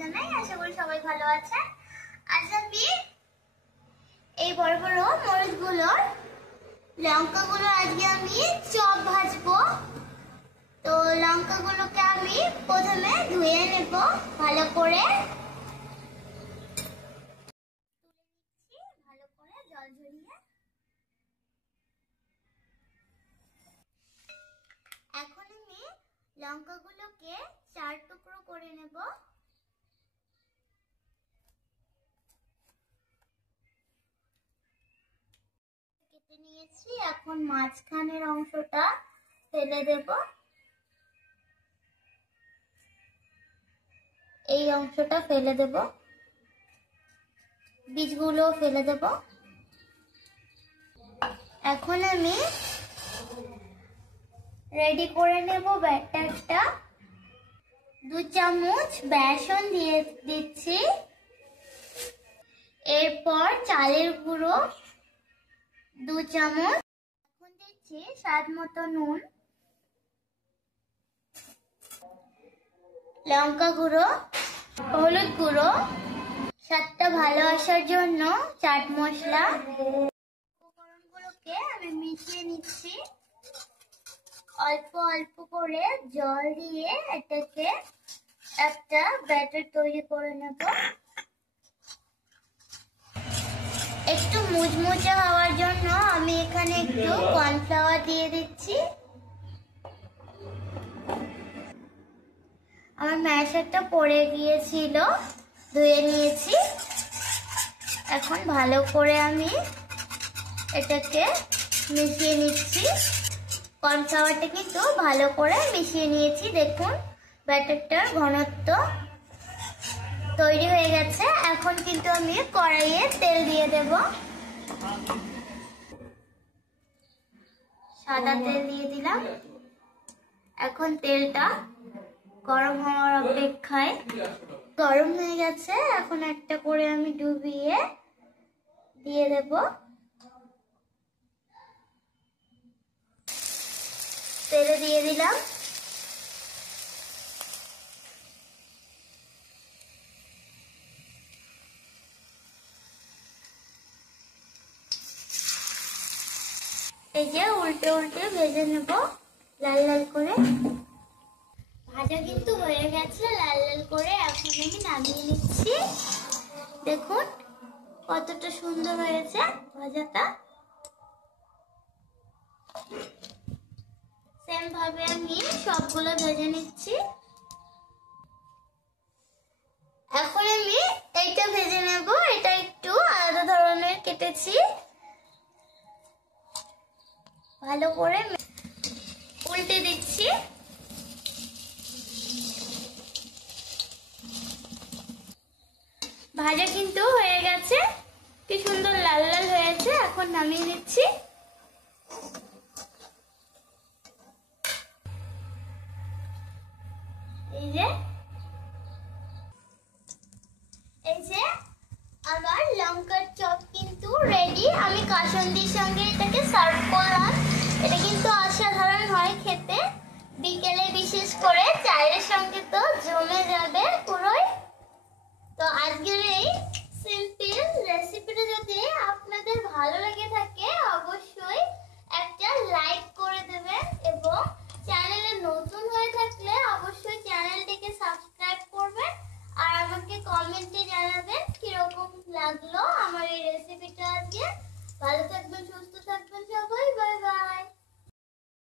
জানাই। আশা করি সবাই ভালো আছেন। আজ আমি এই বড় বড় মরিচগুলোর লঙ্কাগুলো আজকে আমি চপ ভাজবো। তো লঙ্কাগুলোকে আমি প্রথমে ধুয়ে নেব ভালো করে, ভালো করে জল ঝরিয়ে। এখন আমি লঙ্কাগুলোকে 4 টুকরো করে নেব। কেটে নিয়েছি, এখন মাঝখানের অংশটা ফেলে দেব। এই অংশটা ফেলে দেব, বীজগুলো ফেলে দেব। এখন আমি রেডি করে নেব ব্যাটারটা। 2 চামচ বেসন দিয়ে দিচ্ছি, এরপর চালের গুঁড়ো 2 চামচ, এখন দিচ্ছি স্বাদ মতো নুন, লঙ্কা গুঁড়ো, হলুদ গুঁড়ো, স্বাদটা ভালো আসার জন্য চাট মশলা। উপকরণগুলোকে আমি মিশিয়ে নিচ্ছি। অল্প অল্প করে জল দিয়ে এটাকে একটা ব্যাটার তৈরি করে নেব। একটু মুচমুচে হওয়ার জন্য আমি এখানে একটু কর্নফ্লাওয়ার দিয়ে দিচ্ছি। আমার ম্যাশারটা পড়ে গিয়েছিল, ধুয়ে নিয়েছি। এখন ভালো করে আমি এটাকে মিশিয়ে নিচ্ছি। কর্নফ্লাওয়ারটা কিন্তু ভালো করে মিশিয়ে নিয়েছি। দেখুন ব্যাটারটার ঘনত্ব তৈরি হয়ে গেছে। এখন কিন্তু আমি কড়াইয়ে তেল দিয়ে দেব। সাদা তেল দিয়ে দিলাম। এখন তেলটা গরম হওয়ার অপেক্ষায়। গরম হয়ে গেছে, এখন একটা করে আমি ডুবিয়ে দিয়ে দেব। তেলে দিয়ে দিলাম। এই যে উল্টে উল্টে ভেজে নেব লাল লাল করে। ভাজা কিন্তু হয়ে গেছে লাল লাল করে। এখন আমি নামিয়ে নিচ্ছি। দেখুন কতটা সুন্দর হয়েছে ভাজাটা। সেম ভাবে আমি সবগুলো ভেজে নিচ্ছি। এখন আমি এইটা ভেজে নেব। এটা একটু আলাদা ধরনের কেটেছি। ভালো করে উল্টে দিচ্ছি। ভাজা কিন্তু হয়ে গেছে, কি সুন্দর লাল লাল হয়েছে। এখন নামিয়ে নিচ্ছি। এই যে আমার লঙ্কার চপ কিন্তু রেডি। আমি কাসুন্দির সঙ্গে এটাকে সার্ভ করলাম। এটা কিন্তু অসাধারণ হয় খেতে। বিকেলে বিশেষ করে চায়ের সঙ্গে তো জমে যাবে পুরোই। তো আজকের এই সিম্পল রেসিপিটা যদি আপনাদের ভালো লেগে থাকে অবশ্যই একটা লাইক করে দেবেন, এবং চ্যানেলে নতুন হয়ে থাকলে অবশ্যই চ্যানেলটিকে সাবস্ক্রাইব করবেন। আর আমাকে কমেন্টে জানাবেন কিরকম লাগলো আমার এই রেসিপিটা আজকে। ভালো থাকবেন, সুস্থ